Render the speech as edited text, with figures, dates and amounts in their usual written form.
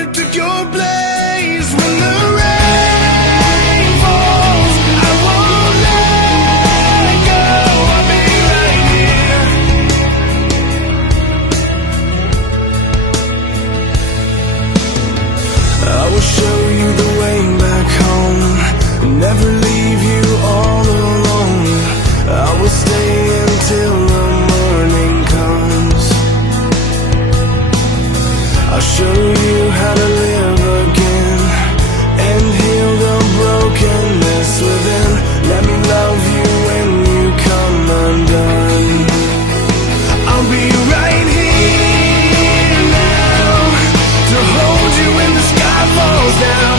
lift up your blaze. When the rain falls, I won't let go. I'll be right here. I will show you the way back home, never leave you all alone. I will stay until the morning comes. I'll show you how to live again and heal the brokenness within. Let me love you when you come undone. I'll be right here now to hold you when the sky falls down.